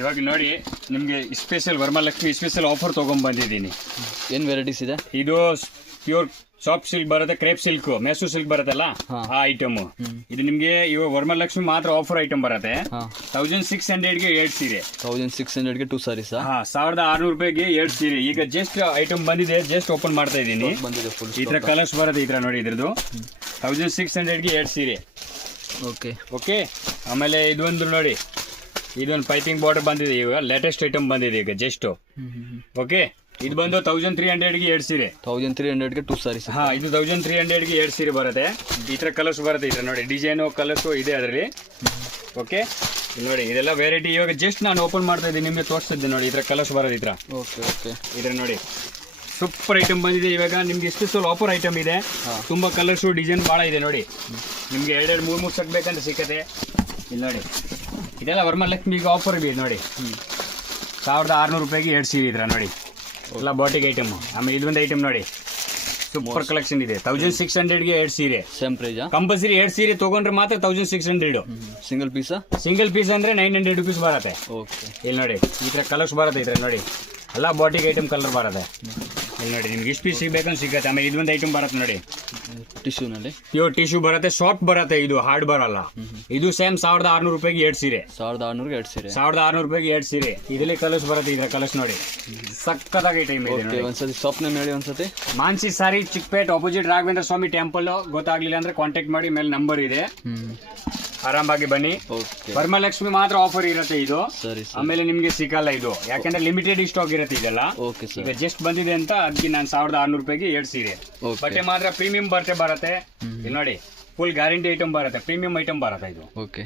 ಇವಾಗ ನೋಡಿ ನಿಮಗೆ ಸ್ಪೆಷಲ್ ವರಮಹಾಲಕ್ಷ್ಮಿ ಸ್ಪೆಷಲ್ ಆಫರ್ ತಗೊಂಡ್ ಬಂದಿದ್ದೀನಿ. ಏನು ವೆರೈಟೀಸ್ ಇದೆ? ಇದು ಪ್ಯೂರ್ ಸಾಫ್ಟ್ ಸಿಲ್ಕ್ ಬರುತ್ತೆ, ಕ್ರೇಪ್ ಸಿಲ್ಕ್, ಮೆಸೂರ್ ಸಿಲ್ಕ್ ಬರುತ್ತಲ್ಲ ಆ ಐಟಮ್. ಇದು ನಿಮ್ಗೆ ಇವಾಗ ವರಮಹಾಲಕ್ಷ್ಮಿ ಮಾತ್ರ ಆಫರ್ ಐಟಮ್ ಬರುತ್ತೆ. 1600ಗೆ 2 ಸೀರೆ. 1600ಗೆ 2 ಸಾರೀಸ್. 1600 ರೂಪಾಯಿಗೆ 2 ಸೀರೆ. ಈಗ ಜಸ್ಟ್ ಐಟಮ್ ಬಂದಿದೆ, ಜಸ್ಟ್ ಓಪನ್ ಮಾಡ್ತಾ ಇದ್ದೀನಿ. ಬಂದಿದೆ ಫುಲ್ ಈ ತರ ಕಲರ್ಸ್ ಬರುತ್ತೆ. ಈ ತರ ನೋಡಿ ಇದ್ರದ್ದು 1600ಗೆ 2 ಸೀರೆ. Okay okay. ಆಮೇಲೆ ಇದೊಂದು ನೋಡಿ, ಇದೊಂದು ಪೈಪಿಂಗ್ ಬಾರ್ಡರ್ ಬಂದಿದೆ. ಇವಾಗ ಲೇಟೆಸ್ಟ್ ಐಟಮ್ ಬಂದಿದೆ ಈಗ ಜಸ್ಟ್. ಓಕೆ. ಇದು ಬಂದು 1300ಗೆ 2 ಸೀರೆ. 1300ಗೆ 2 ಸಾರೀಸ್. ಇದು 1300ಗೆ 2 ಸೀರೆ ಬರುತ್ತೆ. ಈ ತರ ಕಲರ್ಸ್ ಬರುತ್ತೆ. ಈ ತರ ನೋಡಿ ಡಿಸೈನು ಕಲರ್ಸ್ ಇದೆ ಅದರಲ್ಲಿ. ಓಕೆ. ನೋಡಿ ಇದೆಲ್ಲ ವೆರೈಟಿ. ಇವಾಗ ಜಸ್ಟ್ ನಾನು ಓಪನ್ ಮಾಡ್ತಾ ಇದ್ದೀನಿ, ನಿಮಗೆ ತೋರಿಸ್ತಿದ್ದೆ ನೋಡಿ. ಈ ತರ ಕಲರ್ಸ್ ಬರೋದು ಈ ತರ. Okay okay. ಇದ್ರ ನೋಡಿ ಸೂಪರ್ ಐಟಮ್ ಬಂದಿದೆ. ಇವಾಗ ನಿಮ್ಗೆ ಸ್ಪೆಷಲ್ ಆಫರ್ ಐಟಮ್ ಇದೆ. ತುಂಬಾ ಕಲರ್ಸು ಡಿಸೈನ್ ಭಾಳ ಇದೆ ನೋಡಿ. ನಿಮ್ಗೆ 2 3 ಸೆಟ್ ಬೇಕಂತ ಸಿಕ್ಕತ್ತೆ. ಇಲ್ಲಿ ನೋಡಿ, ಇದೆಲ್ಲ ವರಮಹಾಲಕ್ಷ್ಮಿಗೆ ಆಫರ್ ಇದೆ ನೋಡಿ. 1600 ರೂಪಾಯಿಗೆ 2 ಸೀರೆ ಇದ್ರ ನೋಡಿ. ಎಲ್ಲ ಬಾಟಿಕ್ ಐಟಮ್. ಆಮೇಲೆ ಇದೊಂದು ಐಟಮ್ ನೋಡಿ, ಸೂಪರ್ ಕಲೆಕ್ಷನ್ ಇದೆ. 1600ಗೆ 2 ಸೀರೆ. Same price. ಕಂಪಲ್ಸರಿ 2 ಸೀರೆ ತಗೊಂಡ್ರೆ ಮಾತ್ರ 1600. Single piece? ಸಿಂಗಲ್ ಪೀಸ್ ಅಂದ್ರೆ 900 ರುಪೀಸ್ ಬರುತ್ತೆ. ಓಕೆ. ಇಲ್ಲಿ ನೋಡಿ ಈ ತರ ಕಲರ್ಸ್ ಬರುತ್ತೆ. ಇದ್ರ ನೋಡಿ ಎಲ್ಲ ಬಾಟಿಕ್ ಐಟಮ್ ಕಲರ್ ಬರುತ್ತೆ. ಇಲ್ಲಿ ನೋಡಿ ನಿಮ್ಗೆ ಇಷ್ಟು ಪೀಸ್ ಸಿಗ್ಬೇಕಂತ ಸಿಗುತ್ತೆ. ಆಮೇಲೆ ಇದೊಂದು ಐಟಮ್ ಬರುತ್ತೆ ನೋಡಿ, ಟಿಶ್ಯೂನಲ್ಲಿ ಪ್ಯೂರ್ ಟಿಶ್ಯೂ ಬರುತ್ತೆ, ಸಾಫ್ಟ್ ಬರುತ್ತೆ. ಇದು ಹಾರ್ಡ್ ಬರಲ್ಲ. ಇದು ಸೇಮ್ 1600 ರೂಪಾಯಿಗೆ 2 ಸೀರೆ. 1600ಗೆ 2 ಸೀರೆ. 1600 ರೂಪಾಯಿಗೆ 2 ಸೀರೆ. ಇದರಲ್ಲಿ ಕಲರ್ಸ್ ಬರುತ್ತೆ. ಇದ್ರ ಕಲರ್ಸ್ ನೋಡಿ ಸಕ್ಕತ್ತಾಗಿ ಟೈಮ್ ಇದೆ ನೋಡಿ. ಒಂದ್ಸತಿ ಶಾಪ್ ನೇಮ್ ಹೇಳಿ ಒಂದ್ಸತಿ. ಮಾನ್ಸಿ ಸಾರಿ, ಚಿಕ್ಕಪೇಟ್, ಆಪೋಸಿಟ್ ರಾಘವೇಂದ್ರ ಸ್ವಾಮಿ ಟೆಂಪಲ್. ಗೊತ್ತಾಗ್ಲಿಲ್ಲ ಅಂದ್ರೆ ಕಾಂಟ್ಯಾಕ್ಟ್ ಮಾಡಿ, ಮೇಲೆ ನಂಬರ್ ಇದೆ, ಆರಾಮಾಗಿ ಬನ್ನಿ. ವರಮಹಾಲಕ್ಷ್ಮಿ ಮಾತ್ರ ಆಫರ್ ಇರುತ್ತೆ ಇದು. ಸರಿ. ಆಮೇಲೆ ನಿಮ್ಗೆ ಸಿಗಲ್ಲ ಇದು, ಯಾಕಂದ್ರೆ ಲಿಮಿಟೆಡ್ ಸ್ಟಾಕ್ ಇರುತ್ತೆ ಇದೆಲ್ಲ. Okay sir. ಈಗ ಜಸ್ಟ್ ಬಂದಿದೆ ಅಂತ ಅದಕ್ಕೆ ನಾನು 1600 ರೂಪಾಯಿಗೆ 2 ಸೀರೆ. ಬಟ್ಟೆ ಮಾತ್ರ ಪ್ರೀಮಿಯಂ ಬರುತ್ತೆ. ಇಲ್ಲಿ ನೋಡಿ ಫುಲ್ ಗ್ಯಾರಂಟಿ ಐಟಮ್ ಬರುತ್ತೆ, ಪ್ರೀಮಿಯಂ ಐಟಮ್ ಬರುತ್ತೆ ಇದು. ಓಕೆ.